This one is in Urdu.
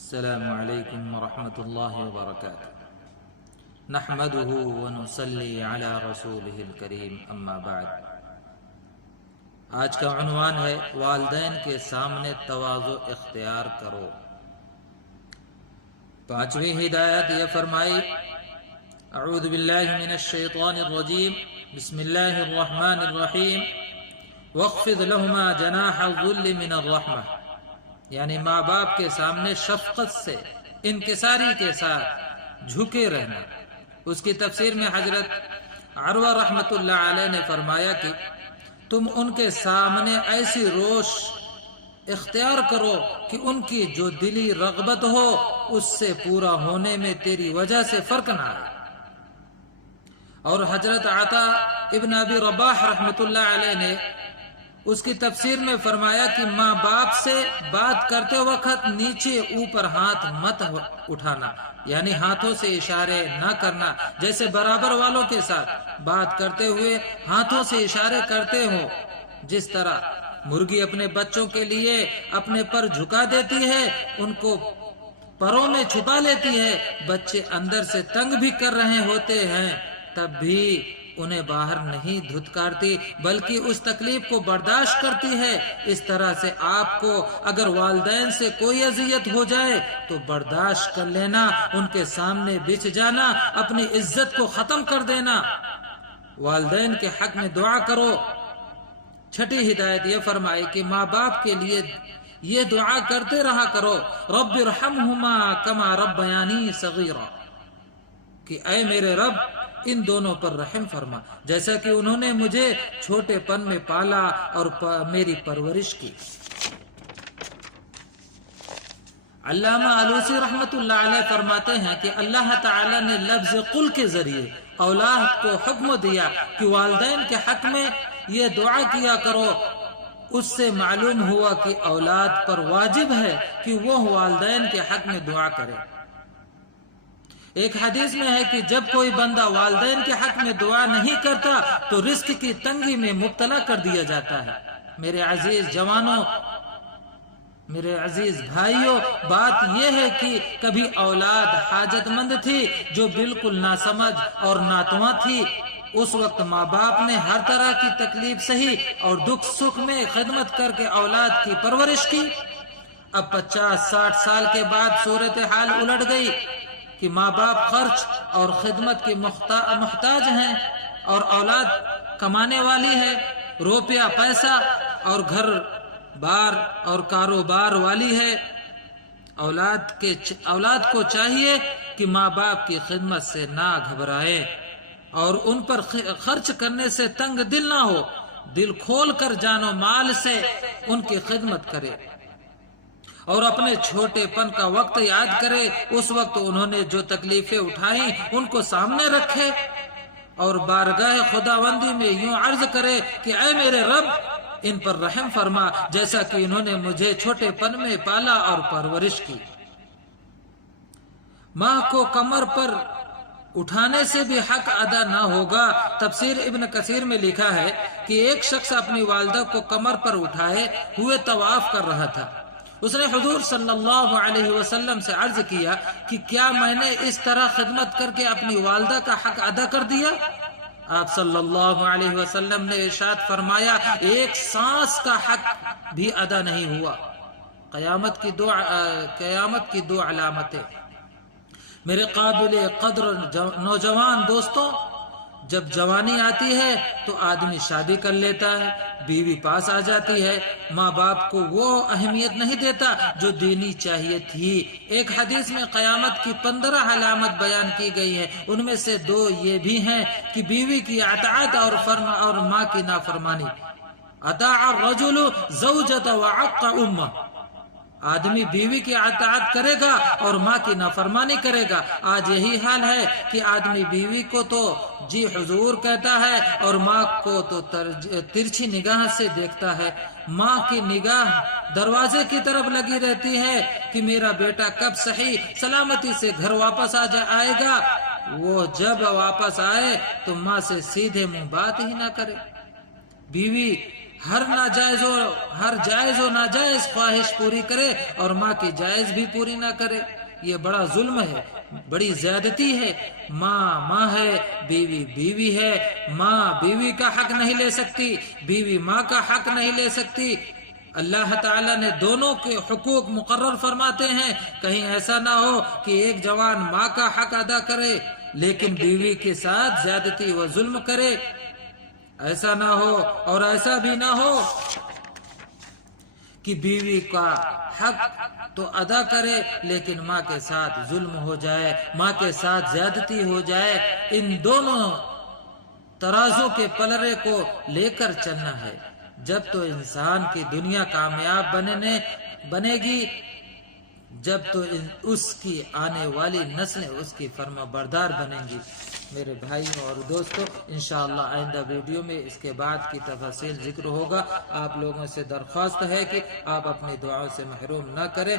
السلام علیکم ورحمۃ اللہ وبرکاتہ نحمده ونصلی علی رسولہ الکریم اما بعد۔ آج کا عنوان ہے والدین کے سامنے تواضع اختیار کرو۔ پانچویں ہدایت یہ فرمائی، اعوذ باللہ من الشیطان الرجیم، بسم اللہ الرحمن الرحیم، واخفض لهما جناح الذل من الرحمہ، یعنی ماں باپ کے سامنے شفقت سے انکساری کے ساتھ جھکے رہنا۔ اس کی تفسیر میں حضرت عروہ رحمۃ اللہ علیہ نے فرمایا کہ تم ان کے سامنے ایسی روش اختیار کرو کہ ان کی جو دلی رغبت ہو اس سے پورا ہونے میں تیری وجہ سے فرق نہ آئے۔ اور حضرت عطا ابن ابی رباح رحمۃ اللہ علیہ نے اس کی تفسیر میں فرمایا کہ ماں باپ سے بات کرتے وقت نیچے اوپر ہاتھ مت اٹھانا، یعنی ہاتھوں سے اشارے نہ کرنا، جیسے برابر والوں کے ساتھ بات کرتے ہوئے ہاتھوں سے اشارے کرتے ہو۔ جس طرح مرغی اپنے بچوں کے لیے اپنے پر جھکا دیتی ہے، ان کو پروں میں چھپا لیتی ہے، بچے اندر سے تنگ بھی کر رہے ہوتے ہیں تب بھی انہیں باہر نہیں دھتکارتی بلکہ اس تکلیف کو برداشت کرتی ہے۔ اس طرح سے آپ کو اگر والدین سے کوئی اذیت ہو جائے تو برداشت کر لینا، ان کے سامنے بچھ جانا، اپنی عزت کو ختم کر دینا۔ والدین کے حق میں دعا کرو۔ چھٹی ہدایت یہ فرمائی کہ ماں باپ کے لیے یہ دعا کرتے رہا کرو، رب ارحمہما کما ربیانی صغیرا، کہ اے میرے رب ان دونوں پر رحم فرما جیسا کہ انہوں نے مجھے چھوٹے پن میں پالا اور میری پرورش کی۔ علامہ علوسی رحمت اللہ علیہ فرماتے ہیں کہ اللہ تعالی نے لفظ قل کے ذریعے اولاد کو حکم دیا کہ والدین کے حق میں یہ دعا کیا کرو۔ اس سے معلوم ہوا کہ اولاد پر واجب ہے کہ وہ والدین کے حق میں دعا کرے۔ ایک حدیث میں ہے کہ جب کوئی بندہ والدین کے حق میں دعا نہیں کرتا تو رزق کی تنگی میں مبتلا کر دیا جاتا ہے۔ میرے عزیز جوانوں، میرے عزیز بھائیوں، بات یہ ہے کہ کبھی اولاد حاجت مند تھی جو بالکل ناسمجھ اور ناتواں تھی، اس وقت ماں باپ نے ہر طرح کی تکلیف سہی اور دکھ سکھ میں خدمت کر کے اولاد کی پرورش کی۔ اب 50-60 سال کے بعد صورتحال الٹ گئی کہ ماں باپ خرچ اور خدمت کے محتاج ہیں اور اولاد کمانے والی ہے، روپیہ پیسہ اور گھر بار اور کاروبار والی ہے۔ اولاد کو چاہیے کہ ماں باپ کی خدمت سے نہ گھبرائے اور ان پر خرچ کرنے سے تنگ دل نہ ہو، دل کھول کر جان و مال سے ان کی خدمت کرے اور اپنے چھوٹے پن کا وقت یاد کرے۔ اس وقت انہوں نے جو تکلیفیں اٹھائیں ان کو سامنے رکھے اور بارگاہ خداوندی میں یوں عرض کرے کہ اے میرے رب ان پر رحم فرما جیسا کہ انہوں نے مجھے چھوٹے پن میں پالا اور پرورش کی۔ ماں کو کمر پر اٹھانے سے بھی حق ادا نہ ہوگا۔ تفسیر ابن کثیر میں لکھا ہے کہ ایک شخص اپنی والدہ کو کمر پر اٹھائے ہوئے طواف کر رہا تھا۔ اس نے حضور صلی اللہ علیہ وسلم سے عرض کیا کہ کیا میں نے اس طرح خدمت کر کے اپنی والدہ کا حق ادا کر دیا؟ آپ صلی اللہ علیہ وسلم نے ارشاد فرمایا، ایک سانس کا حق بھی ادا نہیں ہوا۔ قیامت کی دو علامتیں۔ میرے قابل قدر نوجوان دوستوں، جب جوانی آتی ہے تو آدمی شادی کر لیتا ہے، بیوی پاس آ جاتی ہے، ماں باپ کو وہ اہمیت نہیں دیتا جو دینی چاہیے تھی۔ ایک حدیث میں قیامت کی 15 علامت بیان کی گئی ہے، ان میں سے 2 یہ بھی ہیں کہ بیوی کی اطاعت اور ماں کی نافرمانی۔ اطاع الرجل زوجته وعق امه، آدمی بیوی کی اطاعت کرے گا اور ماں کی نافرمانی کرے گا۔ آج یہی حال ہے کہ آدمی بیوی کو تو جی حضور کہتا ہے اور ماں کو تو ترچھی نگاہ سے دیکھتا ہے۔ ماں کی نگاہ دروازے کی طرف لگی رہتی ہے کہ میرا بیٹا کب صحیح سلامتی سے گھر واپس آئے گا۔ وہ جب واپس آئے تو ماں سے سیدھے منہ بات ہی نہ کرے۔ بیوی ہر جائز و ناجائز خواہش پوری کرے اور ماں کی جائز بھی پوری نہ کرے، یہ بڑا ظلم ہے، بڑی زیادتی ہے۔ ماں ہے، بیوی بیوی ہے، ماں بیوی کا حق نہیں لے سکتی، بیوی ماں کا حق نہیں لے سکتی۔ اللہ تعالیٰ نے دونوں کے حقوق مقرر فرماتے ہیں، کہیں ایسا نہ ہو کہ ایک جوان ماں کا حق ادا کرے لیکن بیوی کے ساتھ زیادتی و ظلم کرے، ایسا نہ ہو۔ اور ایسا بھی نہ ہو کہ بیوی کا حق تو ادا کرے لیکن ماں کے ساتھ ظلم ہو جائے، ماں کے ساتھ زیادتی ہو جائے۔ ان دونوں ترازو کے پلڑے کو لے کر چلنا ہے، جب تو انسان کی دنیا کامیاب بنے گی، جب تو اس کی آنے والی نسلیں اس کی فرما بردار بنیں گی۔ میرے بھائیوں اور دوستوں، انشاءاللہ آئندہ ویڈیو میں اس کے بعد کی تفاصیل ذکر ہوگا۔ آپ لوگوں سے درخواست ہے کہ آپ اپنی دعاؤں سے محروم نہ کریں۔